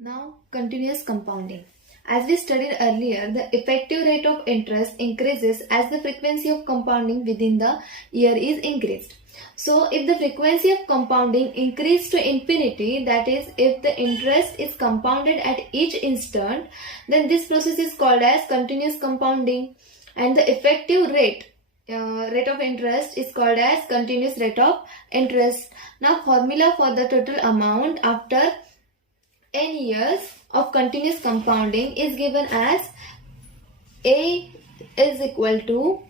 Now, continuous compounding. As we studied earlier, the effective rate of interest increases as the frequency of compounding within the year is increased. So, if the frequency of compounding increased to infinity, that is, if the interest is compounded at each instant, then this process is called as continuous compounding, and the effective rate of interest is called as continuous rate of interest. Now, formula for the total amount after n years of continuous compounding is given as A is equal to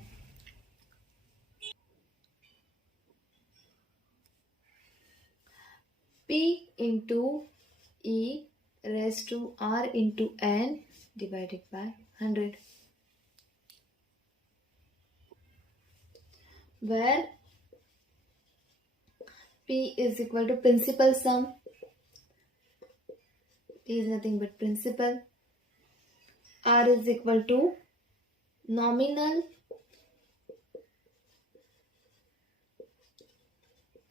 P into E raised to R into N divided by 100, where P is equal to principal sum. P is nothing but principal. R is equal to nominal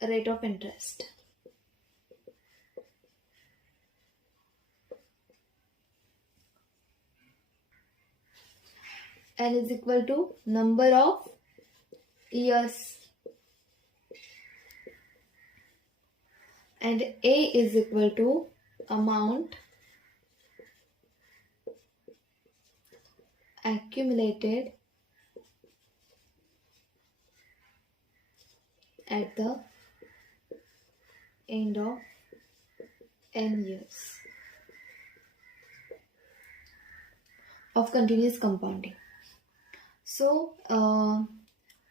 rate of interest. N is equal to number of years. And A is equal to amount accumulated at the end of n years of continuous compounding. So,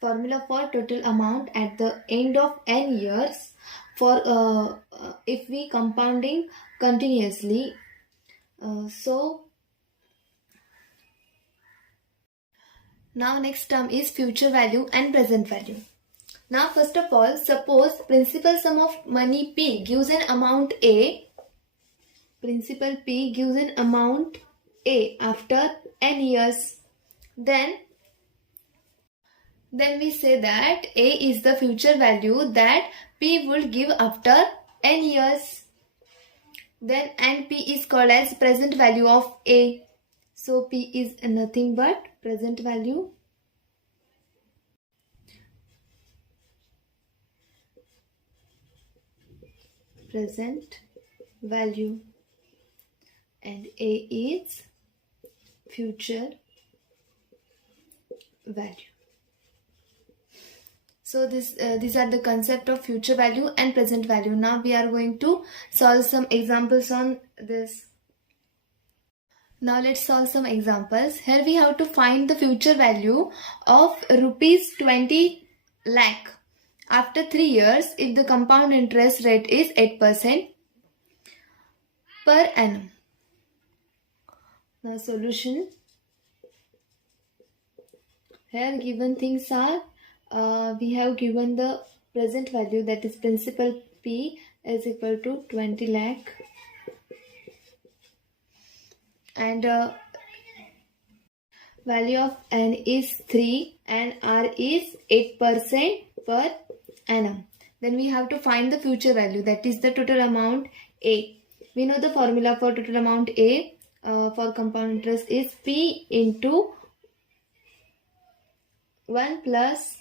formula for total amount at the end of n years for if we compounding continuously. So, now next term is future value and present value. Now first of all, suppose principal sum of money P gives an amount A. Principal P gives an amount A after n years. Then we say that A is the future value that P will give after n years. Then NP is called as present value of A. So P is nothing but present value. Present value. And A is future value. So these are the concept of future value and present value. Now we are going to solve some examples on this. Now let's solve some examples. Here we have to find the future value of rupees 20 lakh after 3 years if the compound interest rate is 8% per annum. Now solution. Here given things are, we have given the present value, that is principal P is equal to 20 lakh and value of N is 3 and R is 8% per annum. Then we have to find the future value, that is the total amount A. We know the formula for total amount A for compound interest is P into 1 plus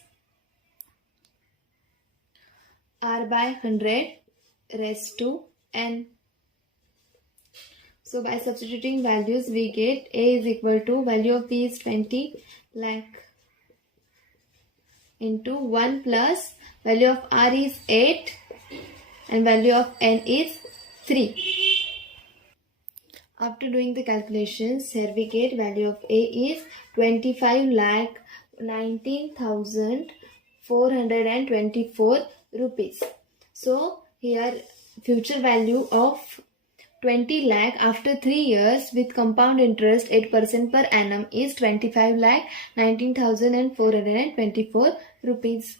R by 100 raised to N. So by substituting values we get A is equal to value of P is 20 lakh into 1 plus value of R is 8 and value of N is 3. After doing the calculations, here we get value of A is 25 lakh 19,424 rupees. So here future value of 20 lakh after 3 years with compound interest 8% per annum is 25 lakh 19,424 rupees.